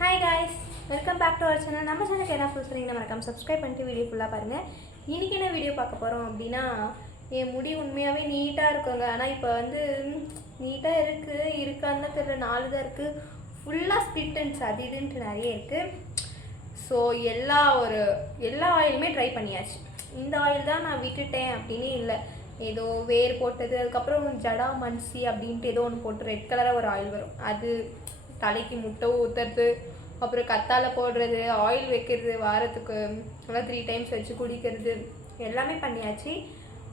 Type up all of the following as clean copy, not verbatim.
Hi guys, welcome back to our channel. நம்ம சேனலுக்கு என்ன சொல்கிறீங்கன்னா மறக்காம சப்ஸ்கிரைப் பண்ணிட்டு வீடியோ ஃபுல்லாக பாருங்கள். இன்றைக்கி என்ன வீடியோ பார்க்க போகிறோம் அப்படின்னா, என் முடி உண்மையாகவே நீட்டாக இருக்குங்க. ஆனால் இப்போ நீட்டாக இருக்கான்னு தெரியல, 4 தான் இருக்குது. ஃபுல்லாக ஸ்பிளிட்டன்ஸ் அது இதுன்ட்டு நிறைய இருக்குது. ஸோ எல்லா ஆயிலுமே ட்ரை பண்ணியாச்சு. இந்த ஆயில் தான் நான் விட்டுட்டேன் அப்படின்னு இல்லை. ஏதோ வேர் போட்டது, அதுக்கப்புறம் ஜடா மன்சி அப்படின்ட்டு ஏதோ ஒன்று போட்டு ரெட் கலராக ஒரு ஆயில் வரும், அது தலைக்கு முட்டை ஊற்றுறது, அப்புறம் கத்தாழை போடுறது, ஆயில் வைக்கிறது, வாரத்துக்கு நல்லா 3 டைம்ஸ் வச்சு குடிக்கிறது, எல்லாமே பண்ணியாச்சு.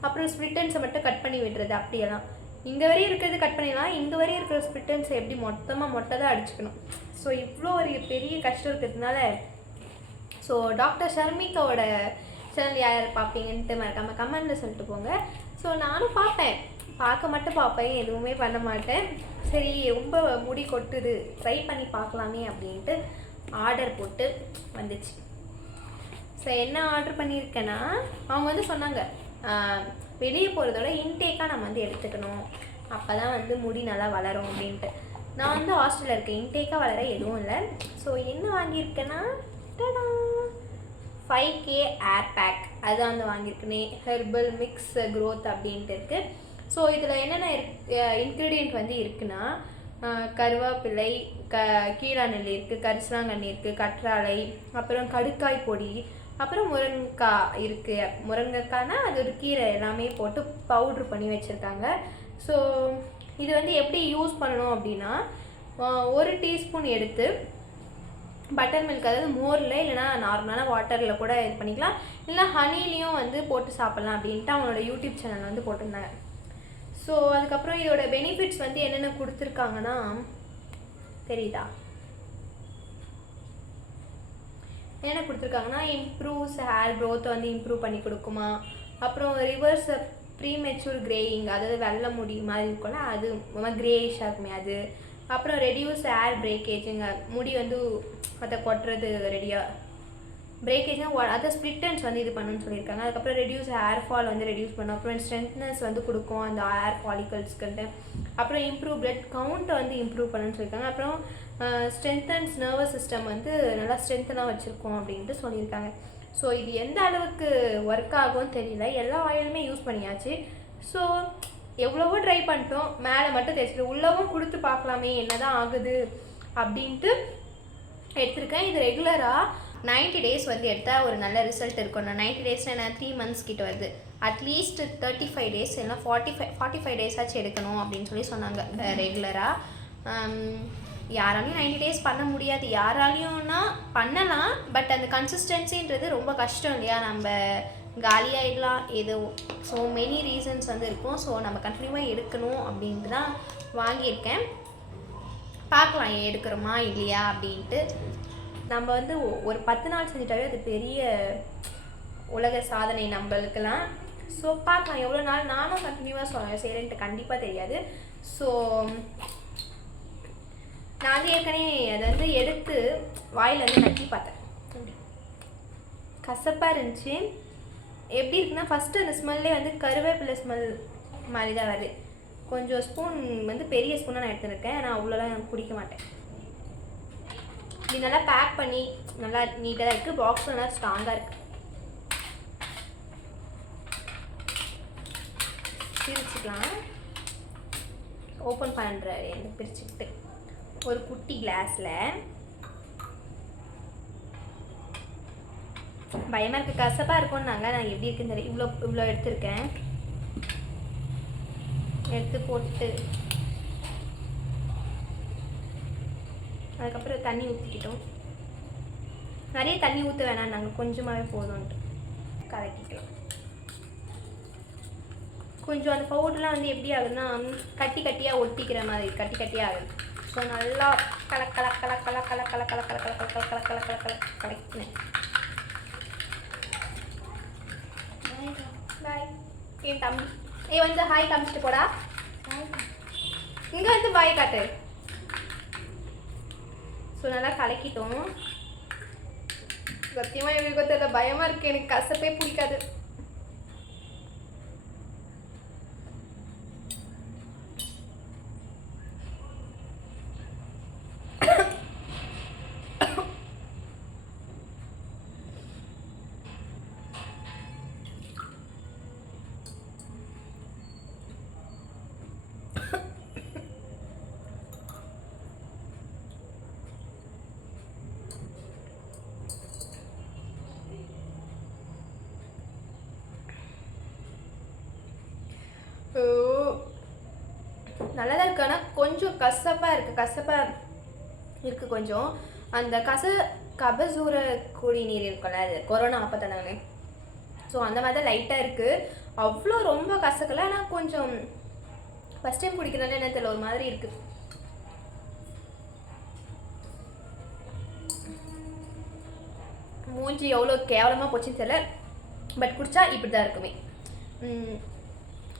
அப்புறம் ஸ்பிளிட்டன்ஸை மட்டும் கட் பண்ணி விடுறது. அப்படியெல்லாம் இங்கே வரையும் இருக்கிறது கட் பண்ணிடலாம். இங்கே வரையும் இருக்கிற ஸ்பிளிட்டன்ஸை எப்படி மொட்டை தான் அடிச்சுக்கணும். ஸோ இவ்வளோ ஒரு பெரிய கஷ்டம் இருக்கிறதுனால, ஸோ டாக்டர் ஷர்மிகாவோட சேனல் யார் பார்ப்பீங்கன்ட்டு மறக்காமல் கமெண்டில் சொல்லிட்டு போங்க. ஸோ நானும் பார்க்க மட்டும் பார்ப்பேன், எதுவுமே பண்ண மாட்டேன். சரி, ரொம்ப முடி கொட்டுது, ட்ரை பண்ணி பார்க்கலாமே அப்படின்ட்டு ஆர்டர் போட்டு வந்துச்சு. ஸோ என்ன ஆர்டர் பண்ணியிருக்கேன்னா, அவங்க சொன்னாங்க, வெளியே போகிறதோட இன்டேக்காக நம்ம எடுத்துக்கணும், அப்போ தான் முடி நல்லா வளரும் அப்படின்ட்டு. நான் ஹாஸ்டலில் இருக்கேன், இன்டேக்காக வளர எதுவும் இல்லை. ஸோ என்ன வாங்கியிருக்கேன்னா, 5K ஏர் பேக், அதுதான் வாங்கியிருக்கேனே. ஹெர்பல் மிக்ஸ் க்ரோத் அப்படின்ட்டு இருக்குது. ஸோ இதில் என்னென்ன இன்க்ரீடியண்ட் இருக்குன்னா, கருவேப்பிலை, கீழாநெல்லி இருக்குது, கரிசலாங்கண்ணி இருக்குது, கற்றாழை, அப்புறம் கடுக்காய் பொடி, அப்புறம் முருங்கைக்காய் இருக்குது. முருங்கைக்காய்னா அது ஒரு கீரை, எல்லாமே போட்டு பவுட்ரு பண்ணி வச்சுருக்காங்க. ஸோ இது எப்படி யூஸ் பண்ணணும் அப்படின்னா, 1 டீஸ்பூன் எடுத்து பட்டர் மில்க், அதாவது மோரில் இல்லைனா நார்மலான வாட்டரில் கூட இது பண்ணிக்கலாம், இல்லைனா ஹனிலையும் போட்டு சாப்பிட்லாம் அப்படின்ட்டு அவங்களோட யூடியூப் சேனல் போட்டிருந்தாங்க. ஸோ அதுக்கப்புறம் இதோட பெனிஃபிட்ஸ் என்னென்ன கொடுத்துருக்காங்கன்னா, தெரியுதா என்ன கொடுத்துருக்காங்கன்னா, இம்ப்ரூவ்ஸ் ஹேர் க்ரோத்தை இம்ப்ரூவ் பண்ணி கொடுக்குமா, அப்புறம் ரிவர்ஸ் ப்ரீமெச்சூர் கிரேயிங், அதாவது வெள்ளை முடி மாதிரி இருக்கும்ல, அது கிரேயிஷாக இருக்குமே அது. அப்புறம் ரெடியூஸ் ஏர் பிரேக்கேஜுங்க, முடி அதை கொட்டுறது ரெடியாக பிரேக்கேஜ்னா அதை ஸ்பிளிட்டன்ஸ் இது பண்ணணும்னு சொல்லியிருக்காங்க. அதுக்கப்புறம் ரெடியூஸ் ஹேர் ஃபால் ரெடியூஸ் பண்ணும், அப்புறம் ஸ்ட்ரென்த்னஸ் கொடுக்கும் அந்த ஹேர் ஃபாலிகல்ஸ்க்கு. அப்புறம் இம்ப்ரூவ் பிளட் கவுண்ட்டை இம்ப்ரூவ் பண்ணணும்னு சொல்லியிருக்காங்க. அப்புறம் ஸ்ட்ரென்தன்ஸ் நர்வஸ் சிஸ்டம் நல்லா ஸ்ட்ரென்த்தனாக வச்சுருக்கோம் அப்படின்ட்டு சொல்லியிருக்காங்க. ஸோ இது எந்த அளவுக்கு ஒர்க் ஆகும்னு தெரியல. எல்லா ஆயிலுமே யூஸ் பண்ணியாச்சு. ஸோ எவ்வளவோ ட்ரை பண்ணிட்டோம், மேலே மட்டும் தேய்ச்சிட்டு உள்ளவும் கொடுத்து பார்க்கலாமே என்ன தான் ஆகுது அப்படின்ட்டு எடுத்திருக்கேன். இது ரெகுலராக 90 டேஸ் எடுத்தால் ஒரு நல்ல ரிசல்ட் இருக்கும். 90 டேஸ்னால் என்ன, 3 months கிட்ட வருது. அட்லீஸ்ட் 35 டேஸ் இல்லைனா 45 டேஸ் ஆச்சு எடுக்கணும் அப்படின்னு சொன்னாங்க ரெகுலராக. யாராலையும் 90 டேஸ் பண்ண முடியாது, யாராலையும்னா பண்ணலாம், பட் அந்த கன்சிஸ்டன்சின்றது ரொம்ப கஷ்டம் இல்லையா, நம்ம காலியாகிடலாம் ஏதோ. ஸோ மெனி ரீசன்ஸ் இருக்கும். ஸோ நம்ம கண்டினியூவாக எடுக்கணும் அப்படின்ட்டு தான் வாங்கியிருக்கேன். பார்க்கலாம் எடுக்கிறோமா இல்லையா அப்படின்ட்டு. நம்ம ஒரு 10 நாள் செஞ்சிட்டாவே அது பெரிய உலக சாதனை நம்மளுக்கெல்லாம். ஸோ பார்க்கலாம் எவ்வளோ நாள் நானும் கண்டினியூவாக செய்கிறேன்ட்டு கண்டிப்பாக தெரியாது. ஸோ நான் ஏற்கனவே அதை எடுத்து வாயில் நக்கி பார்த்தேன், கசப்பாக இருந்துச்சு. எப்படி இருக்குன்னா, ஃபஸ்ட்டு அந்த ஸ்மெல்லே கருவேப்பிலை ஸ்மெல் மாதிரி தான் வருது. கொஞ்சம் ஸ்பூன் பெரிய ஸ்பூனாக நான் எடுத்துருக்கேன், ஆனால் அவ்வளோலாம் எனக்கு பிடிக்க மாட்டேன். இது நல்லா பேக் பண்ணி நல்லா நீட்டாக தான் இருக்குது. பாக்ஸ் நல்லா ஸ்ட்ராங்காக இருக்குது. பிரிச்சுக்கலாம். ஓப்பன் பண்ணுறேன் பிரிச்சுக்கிட்டு ஒரு குட்டி கிளாஸில். பயமாக இருக்குது, கசப்பாக இருக்கும்னாங்க. நான் எப்படி இருக்குன்னு தெரியல. இவ்வளோ எடுத்துருக்கேன். எடுத்து போட்டு அதுக்கப்புறம் தண்ணி ஊற்றிக்கிட்டோம். நிறைய தண்ணி ஊற்ற வேணாம், நாங்கள் கொஞ்சமாகவே போதும்ன்ட்டு கலக்கிக்கலாம். கொஞ்சம் அந்த பவுடர்லாம் எப்படி ஆகுதுன்னா, கட்டி கட்டியாக ஒட்டிக்கிற மாதிரி கட்டி கட்டியாக ஆகுது. ஸோ நல்லா கலக்கினேன். பாய் என் தம்பி ஹாய் காமிச்சிட்டு போடா. இங்கே பாய் காட்டு. ஸோ நல்லா கலக்கிட்டோம். சத்தியமாக எப்படி தெரியல, பயமாக இருக்குது, எனக்கு கசப்பே பிடிக்காது. நல்லா தான் இருக்கு. ஆனால் கொஞ்சம் கசப்பாக இருக்குது கொஞ்சம். அந்த கபசூர குடிநீர் இருக்குல்ல, அது கொரோனா அப்போ தானே, ஸோ அந்த மாதிரி தான் லைட்டாக இருக்குது. அவ்வளோ ரொம்ப கசக்கலை, ஆனால் கொஞ்சம் ஃபஸ்ட் டைம் குடிக்கிறதுனால என்ன தெரியல, ஒரு மாதிரி இருக்குது. மூஞ்சி எவ்வளோ கேவலமாக போச்சுன்னு தெரியல, பட் குடித்தா இப்படி தான் இருக்குமே,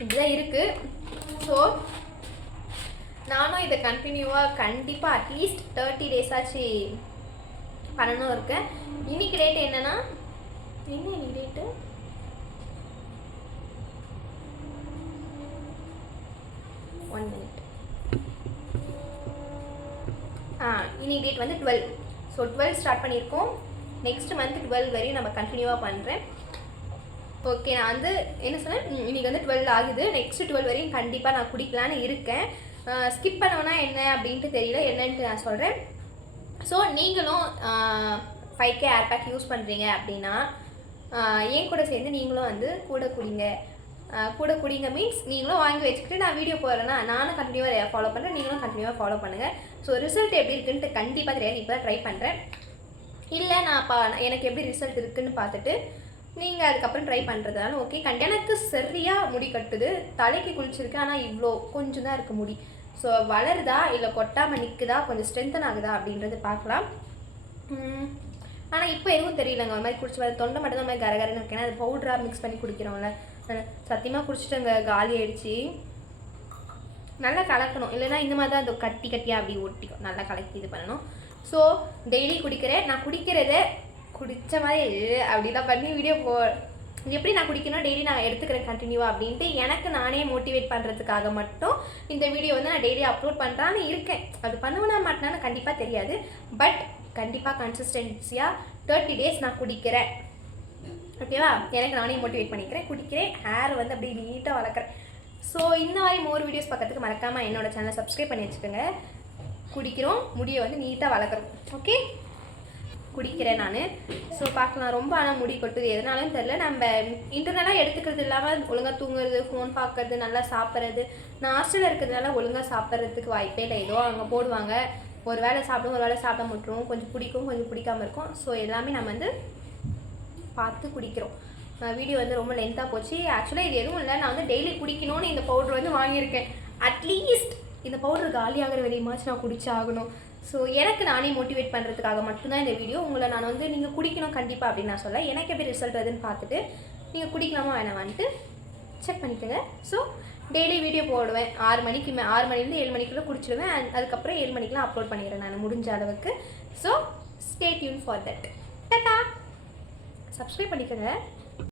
இப்படி தான் இருக்குது. ஸோ நானும் இதை கண்டினியூவாக கண்டிப்பாக அட்லீஸ்ட் 30 days ஆச்சு பண்ணணும் இருக்கேன். இன்னைக்கு டேட் என்னன்னா, இன்னைக்கு டேட்டு 1 minute. இன்னைக்கு டேட் வந்து 12. ஸோ 12 ஸ்டார்ட் பண்ணியிருக்கோம். நெக்ஸ்ட் மந்த் 12 வரையும் நம்ம கண்டினியூவாக பண்ணுறேன். ஓகே, நான் வந்து என்ன சொன்னேன், இன்றைக்கி வந்து 12 ஆகுது. நெக்ஸ்ட்டு 12 வரையும் கண்டிப்பாக நான் குடிக்கலான்னு இருக்கேன். ஸ்கிப் பண்ணோன்னா என்ன அப்படின்ட்டு தெரியல, என்னன்ட்டு நான் சொல்கிறேன். ஸோ நீங்களும் 5K ஏர் பேக் யூஸ் பண்ணுறீங்க அப்படின்னா என் கூட சேர்ந்து நீங்களும் வந்து கூட குடிங்க மீன்ஸ் நீங்களும் வாங்கி வச்சுக்கிட்டு நான் வீடியோ போடுறேன்னா நானும் கண்டினியூவாக ஃபாலோ பண்ணுறேன், நீங்களும் கண்டினியூவாக ஃபாலோ பண்ணுங்கள். ஸோ ரிசல்ட் எப்படி இருக்குன்ட்டு கண்டிப்பாக தெரியாது, இப்போ தான் ட்ரை பண்ணுறேன். இல்லை நான் எனக்கு எப்படி ரிசல்ட் இருக்குதுன்னு பார்த்துட்டு நீங்கள் அதுக்கப்புறம் ட்ரை பண்ணுறதுனால ஓகே. எனக்கு சரியாக முடி கட்டுது, தலைக்கு குளிச்சிருக்கேன், ஆனால் இவ்வளோ கொஞ்சம் தான் இருக்குது முடி. ஸோ வளருதா இல்லை கொட்டாமல் நிற்குதா, கொஞ்சம் ஸ்ட்ரென்தன் ஆகுதா அப்படின்றது பார்க்கலாம். ஆனால் இப்போ எதுவும் தெரியலங்க, ஒரு மாதிரி குடிச்சு தொண்டை மட்டும் தான் மாதிரி கரகரன்னு இருக்கேன். அது பவுடராக மிக்ஸ் பண்ணி குடிக்கிறோம்ல, சத்தியமாக குடிச்சிட்டு காலி ஆகிடுச்சி. நல்லா கலக்கணும், இல்லைனா இந்த மாதிரி தான் அந்த கட்டியாக அப்படி ஒட்டிக்கும். நல்லா கலக்கி இது பண்ணணும். ஸோ டெய்லி குடிக்கிறேன். நான் குடிக்கிறத குடித்த மாதிரி அப்படிலாம் பண்ணி வீடியோ எப்படி நான் குடிக்கணும், டெய்லி நான் எடுத்துக்கிறேன் கண்டினியூவாக அப்படின்ட்டு எனக்கு நானே மோட்டிவேட் பண்ணுறதுக்காக மட்டும் இந்த வீடியோ வந்து நான் டெய்லி அப்லோட் பண்ணுறான்னு இருக்கேன். அது பண்ணுவேனா மாட்டேனான்னு கண்டிப்பாக தெரியாது, பட் கண்டிப்பாக கன்சிஸ்டன்சியாக 30 days நான் குடிக்கிறேன். ஓகேவா, எனக்கு நானே மோட்டிவேட் பண்ணிக்கிறேன், குடிக்கிறேன், ஹேர் வந்து அப்படியே நீட்டாக வளர்க்குறேன். ஸோ இந்த மாதிரி மோர் வீடியோஸ் பார்க்கறதுக்கு மறக்காமல் என்னோடய சேனலை சப்ஸ்கிரைப் பண்ணி வச்சுக்கோங்க. குடிக்கிறோம், முடியை வந்து நீட்டாக வளர்க்குறோம். ஓகே, குடிக்கிறேன் நான். ஸோ பார்க்கலாம். ரொம்ப ஆனால் முடி கொட்டுது, எதனாலும் தெரில. நம்ம இன்டர்னலாக எடுத்துக்கிறது இல்லாமல் ஒழுங்காக தூங்குறது, ஃபோன் பார்க்கறது, நல்லா சாப்பிட்றது. நான் ஹாஸ்டலில் இருக்கிறதுனால ஒழுங்காக சாப்பிட்றதுக்கு வாய்ப்பே இல்லை. ஏதோ அங்கே போடுவாங்க, ஒரு வேளை சாப்பிடும், ஒரு வேளை சாப்பிட மாட்டோம், கொஞ்சம் பிடிக்கும், கொஞ்சம் பிடிக்காமல் இருக்கும். ஸோ எல்லாமே நம்ம வந்து பார்த்து குடிக்கிறோம். வீடியோ வந்து ரொம்ப லென்த்தாக போச்சு. ஆக்சுவலாக இது எதுவும் இல்லை, நான் வந்து டெய்லி குடிக்கணும்னு இந்த பவுடர் வந்து வாங்கியிருக்கேன். அட்லீஸ்ட் இந்த பவுடர் காலியாகிற வரையுமாச்சு நான் குடிச்சாகணும். ஸோ எனக்கு நானே மோட்டிவேட் பண்ணுறதுக்காக மட்டும்தான் இந்த வீடியோ. உங்களை நான் வந்து நீங்கள் குடிக்கணும் கண்டிப்பாக அப்படின்னு நான் சொல்ல, எனக்கு எப்படி ரிசல்ட் வருதுன்னு பார்த்துட்டு நீங்கள் குடிக்கலாமா வேணாமான்ட்டு செக் பண்ணிக்கோங்க. ஸோ டெய்லி வீடியோ போடுவேன். 6 மணிலேருந்து 7 மணிக்குள்ளே குடிச்சிடுவேன். அதுக்கப்புறம் 7 மணிக்கெலாம் அப்லோட் பண்ணிடுறேன் நான் முடிஞ்ச அளவுக்கு. So stay tune for that. Tata, subscribe பண்ணிக்கோங்க.